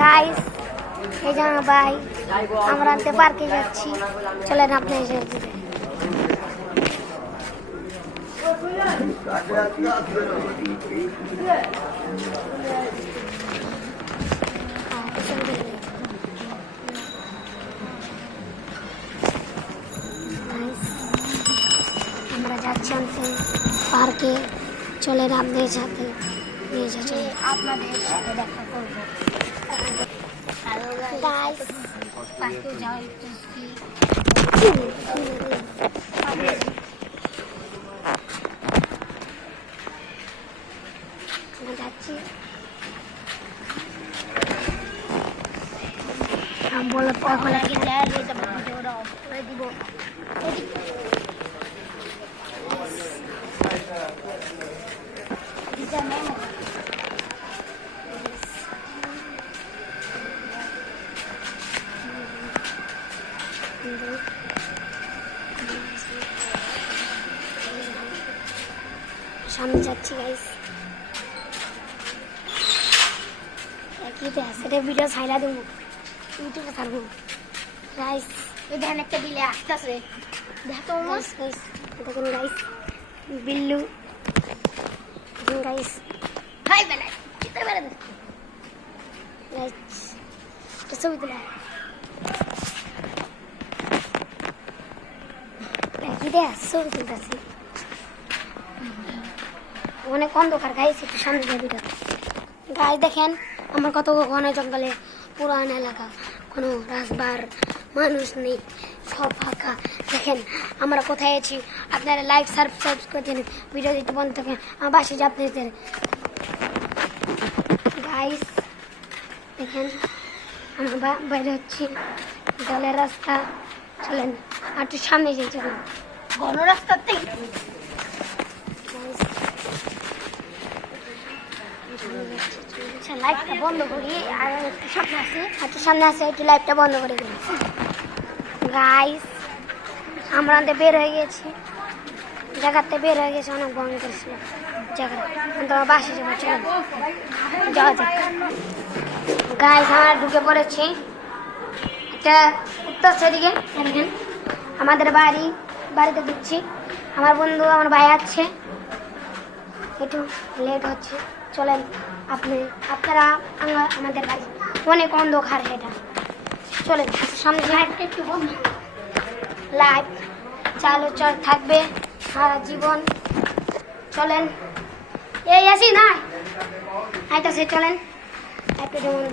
Guys এই যে আমার ভাই, আমরা পার্কে যাচ্ছি, চলেন আপনি এসে আমরা যাচ্ছি পার্কে, চলেন আপনাদের সাথে নিয়ে যাচ্ছি, আপনাদের সাথে দেখা করবো। গাইস পার্কে যাওয়ার যাচ্ছি, বলে পাগল আগে যায় ভিডিওটা অফ করে দিব। সামনে যাচ্ছি গাইস, সেটা ভিডিও ছাইলা দেবো, ইউটিউবে ছাড়বো গাইস। দেখেন একটা বিলে আসতেছে, দেখো দেখুন গাইস, বিল্লু গাইস, হাই বেলায় চিত্র বেলা গাইস, ছবি তোলা ছবি তুলতেছি, অনেক অন্ধকার গাইস, একটু সামনে ভিডিও গাইস। দেখেন আমার কত ঘন জঙ্গলে পুরান এলাকা, কোনো রাস্তার মানুষ নেই, সব ফাঁকা। দেখেন আমরা কোথায় আছি, আপনারা লাইক সাবস্ক্রাইব করে দিন, ভিডিও দিতে বন্ধ থাকেন, আমার বাসে যাতে গাইস। দেখেন আমরা বাইরে হচ্ছি, জলের রাস্তা, চলেন আর একটু সামনে যাই, চলেন ঘন রাস্তাতে লাইটটা বন্ধ করি, আর একটু সামনে আছে একটু লাইটটা বন্ধ করে দিই গাইস। আমরা বের হয়ে গেছি, জায়গাতে বের হয়ে গেছে, অনেক বন্ধ করেছিল জায়গাটা, কিন্তু আমার বাসে যাবো, চলেন যাওয়া যাক গাইস। আমরা ঢুকে পড়েছি একটা উত্তর সেদিকে, দেখেন আমাদের বাড়িতে দিচ্ছি, আমার বন্ধু আমার ভাই আছে, একটু লেট হচ্ছে, চলেন আপনারা আমাদের বাড়ি, অনেক অন্ধকার সেটা, চলেন সামনে লাইটটা একটু বন্ধ, লাইট চালু থাকবে সারা জীবন, চলেন এই আসি না আইতাছে, চলেন একটু বন্ধ,